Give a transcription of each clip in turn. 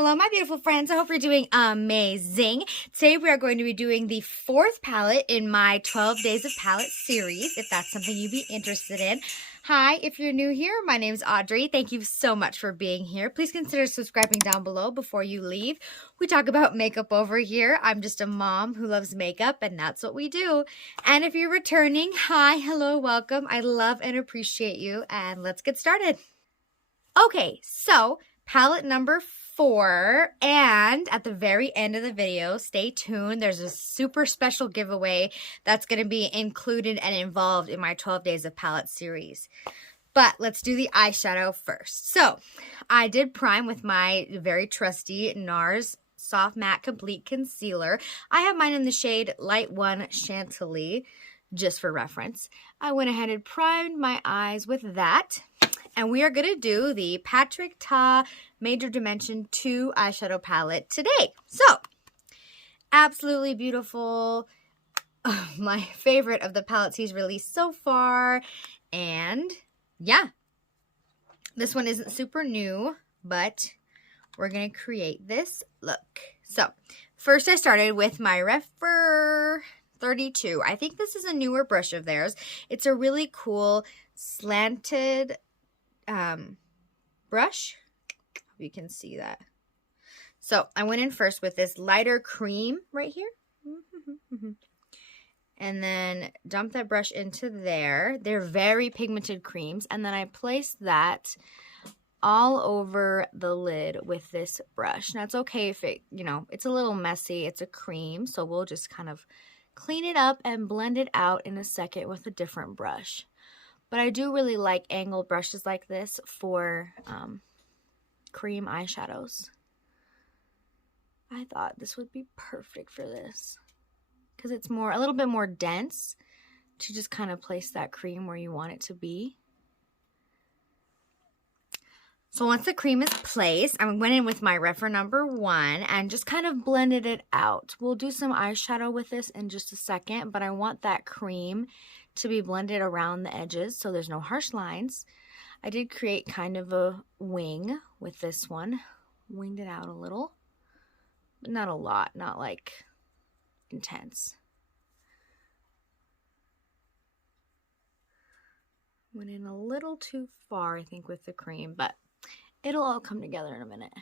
Hello, my beautiful friends. I hope you're doing amazing. Today we are going to be doing the fourth palette in my 12 Days of Palette series, if that's something you'd be interested in. Hi, if you're new here, my name's Audrey. Thank you so much for being here. Please consider subscribing down below before you leave. We talk about makeup over here. I'm just a mom who loves makeup, and that's what we do. And if you're returning, hi, hello, welcome. I love and appreciate you, and let's get started. Okay, so palette number 4, and at the very end of the video, stay tuned. There's a super special giveaway that's going to be included and involved in my 12 Days of Palette series. But let's do the eyeshadow first. So I did prime with my very trusty NARS Soft Matte Complete Concealer. I have mine in the shade Light 1 Chantilly, just for reference. I went ahead and primed my eyes with that. And we are going to do the Patrick Ta Major Dimension 2 eyeshadow palette today. So, absolutely beautiful. My favorite of the palettes he's released so far. And, yeah. This one isn't super new, but we're going to create this look. So, first I started with my Rephr 32. I think this is a newer brush of theirs. It's a really cool slanted brush. You can see that. So I went in first with this lighter cream right here. And then dump that brush into there. They're very pigmented creams. And then I placed that all over the lid with this brush. Now it's okay if it, it's a little messy. It's a cream. So we'll just kind of clean it up and blend it out in a second with a different brush. But I do really like angled brushes like this for cream eyeshadows. I thought this would be perfect for this because it's a little bit more dense to just kind of place that cream where you want it to be. So once the cream is placed, I went in with my Rephr number 1 and just kind of blended it out. We'll do some eyeshadow with this in just a second, but I want that cream to be blended around the edges so there's no harsh lines. I did create kind of a wing with this one. Winged it out a little, but not a lot, not like intense. Went in a little too far, I think, with the cream, but it'll all come together in a minute.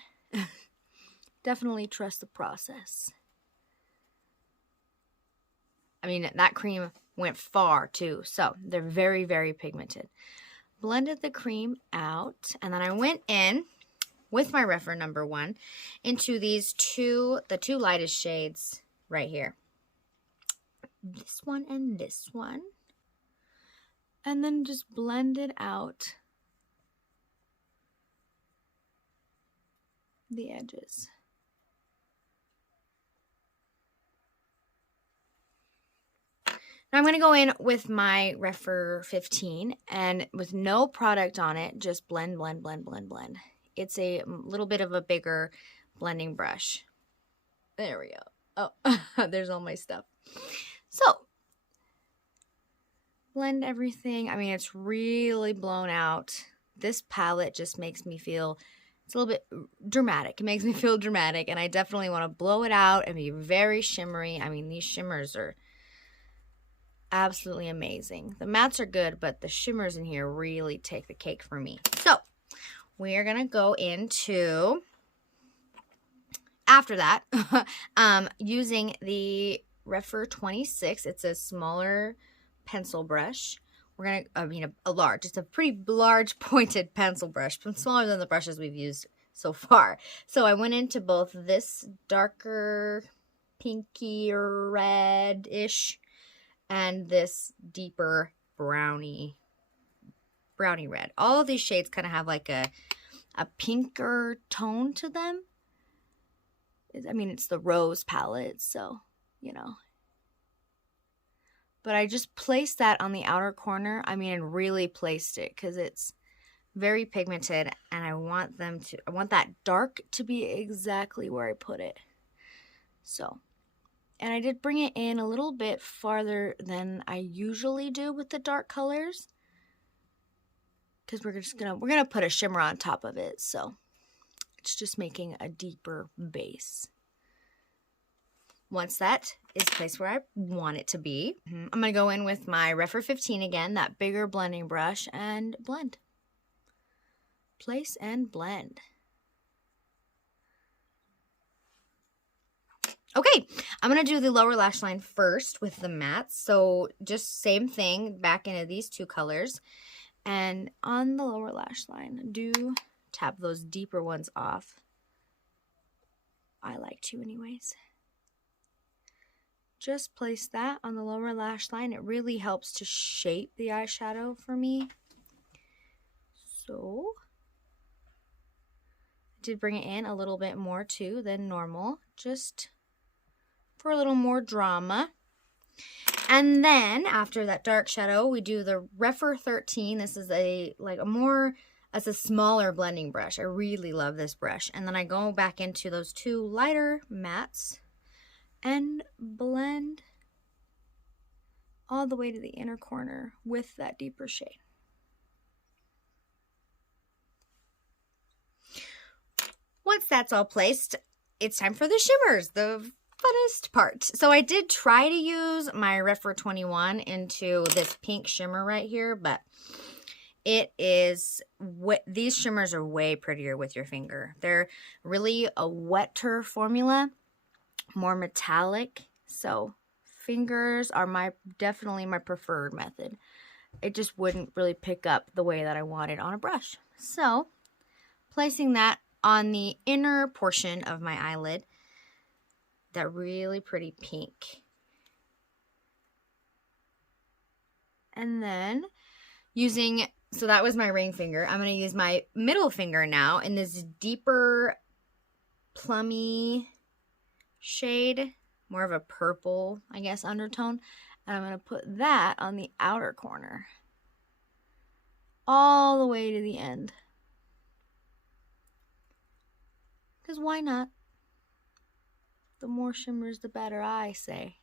Definitely trust the process. I mean, that cream went far too, so they're very, very pigmented. Blended the cream out, and then I went in with my Rephr number 1 into the two lightest shades right here. This one and this one. And then just blended out the edges. Now I'm going to go in with my Rephr 15 and with no product on it, just blend, blend, blend, blend, blend. It's a little bit of a bigger blending brush. There we go. Oh, there's all my stuff. So, blend everything. I mean, it's really blown out. This palette just makes me feel, it's a little bit dramatic. It makes me feel dramatic, and I definitely want to blow it out and be very shimmery. I mean, these shimmers are absolutely amazing. The mattes are good, but the shimmers in here really take the cake for me. So, we are going to go into, after that, using the Rephr 26. It's a smaller pencil brush. We're going to, a large, it's a pretty large pointed pencil brush, but smaller than the brushes we've used so far. So I went into both this darker pinky red-ish and this deeper brownie red. All of these shades kind of have like a pinker tone to them. I mean, it's the rose palette, so, But I just placed that on the outer corner. I mean, and really placed it because it's very pigmented, and I want that dark to be exactly where I put it. So, and I did bring it in a little bit farther than I usually do with the dark colors, because we're gonna put a shimmer on top of it. So It's just making a deeper base. Once that is placed where I want it to be, I'm going to go in with my Refer 15 again, that bigger blending brush, and blend. Place and blend. Okay, I'm going to do the lower lash line first with the mattes. So just same thing, back into these two colors. And on the lower lash line, do tap those deeper ones off. I like to anyways. Just place that on the lower lash line. It really helps to shape the eyeshadow for me. So, I did bring it in a little bit more too than normal, just for a little more drama. And then after that dark shadow, we do the Refer 13. This is it's a smaller blending brush. I really love this brush. And then I go back into those two lighter mattes and blend all the way to the inner corner with that deeper shade. Once that's all placed, it's time for the shimmers, the funnest part. So I did try to use my Refer 21 into this pink shimmer right here, but these shimmers are way prettier with your finger. They're really a wetter formula, more metallic. So fingers are definitely my preferred method. It just wouldn't really pick up the way that I wanted on a brush. So placing that on the inner portion of my eyelid, that really pretty pink. And then so that was my ring finger. I'm going to use my middle finger now in this deeper plummy shade, more of a purple, I guess, undertone. And I'm going to put that on the outer corner, all the way to the end. Because why not? The more shimmers, the better, I say.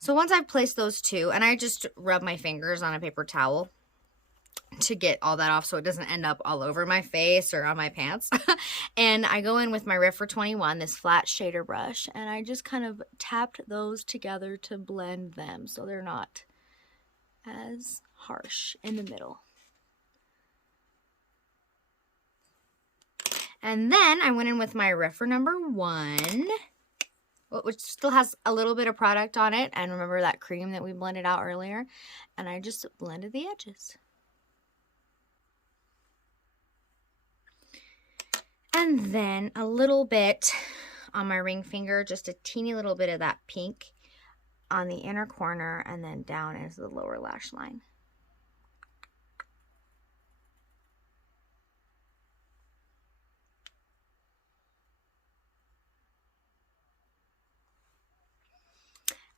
So once I've placed those two, and I just rub my fingers on a paper towel to get all that off so it doesn't end up all over my face or on my pants. And I go in with my Refer 21, this flat shader brush, and I just kind of tapped those together to blend them so they're not as harsh in the middle. And then I went in with my Refer number 1, which still has a little bit of product on it. And remember that cream that we blended out earlier? And I just blended the edges. And then a little bit on my ring finger, just a teeny little bit of that pink on the inner corner and then down into the lower lash line.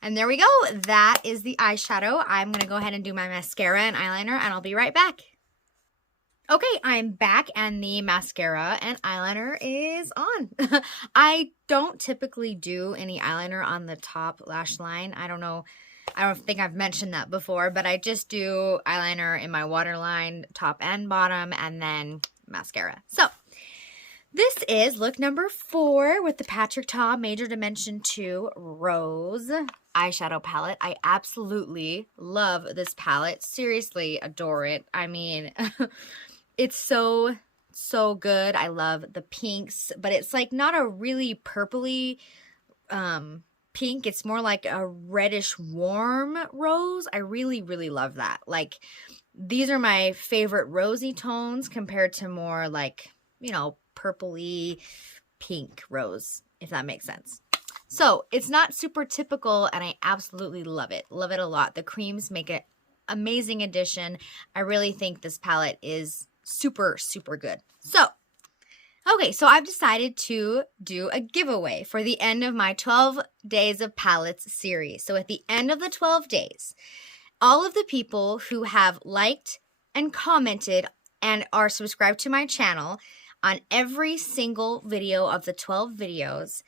And there we go. That is the eyeshadow. I'm going to go ahead and do my mascara and eyeliner, and I'll be right back. Okay, I'm back, and the mascara and eyeliner is on. I don't typically do any eyeliner on the top lash line. I don't think I've mentioned that before, but I just do eyeliner in my waterline, top and bottom, and then mascara. So this is look number 4 with the Patrick Ta Major Dimension 2 Rose eyeshadow palette. I absolutely love this palette. Seriously adore it. I mean, it's so good. I love the pinks, but it's like not a really purpley pink. It's more like a reddish warm rose. I really, really love that. Like, these are my favorite rosy tones compared to more like, you know, purpley pink rose, if that makes sense. So it's not super typical, and I absolutely love it. Love it a lot. The creams make an amazing addition. I really think this palette is super, super good. So, okay, so I've decided to do a giveaway for the end of my 12 Days of Palettes series. So at the end of the 12 days, all of the people who have liked and commented and are subscribed to my channel on every single video of the 12 videos,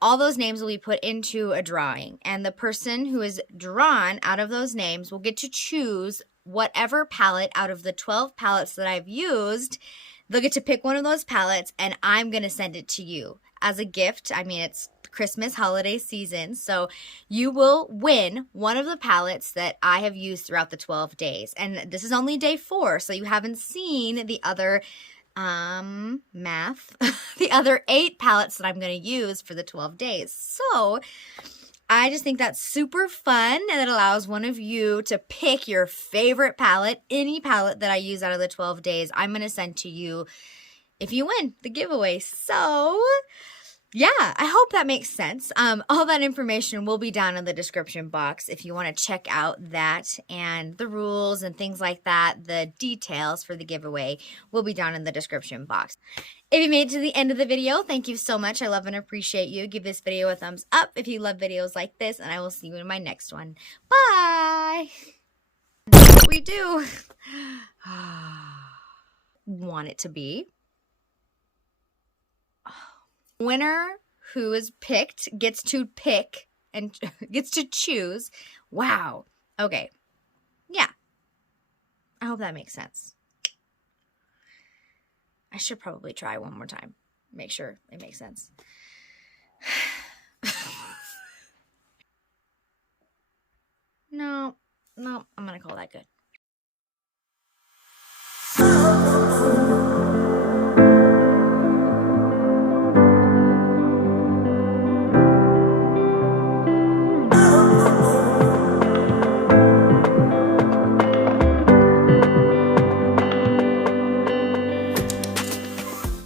all those names will be put into a drawing, and the person who is drawn out of those names will get to choose whatever palette out of the 12 palettes that I've used, they'll get to pick one of those palettes, and I'm going to send it to you as a gift. I mean, it's Christmas holiday season, so you will win one of the palettes that I have used throughout the 12 days. And this is only day 4, so you haven't seen the other the other 8 palettes that I'm going to use for the 12 days. So I just think that's super fun, and it allows one of you to pick your favorite palette. Any palette that I use out of the 12 days, I'm going to send to you if you win the giveaway. So yeah, I hope that makes sense. All that information will be down in the description box if you want to check out that, and the rules and things like that. The details for the giveaway will be down in the description box. If you made it to the end of the video, thank you so much. I love and appreciate you. Give this video a thumbs up if you love videos like this, and I will see you in my next one. Bye! That's what we do. Want it to be. Winner who is picked gets to pick and gets to choose. Wow. Okay. Yeah. I hope that makes sense. I should probably try one more time. Make sure it makes sense. No, I'm going to call that good.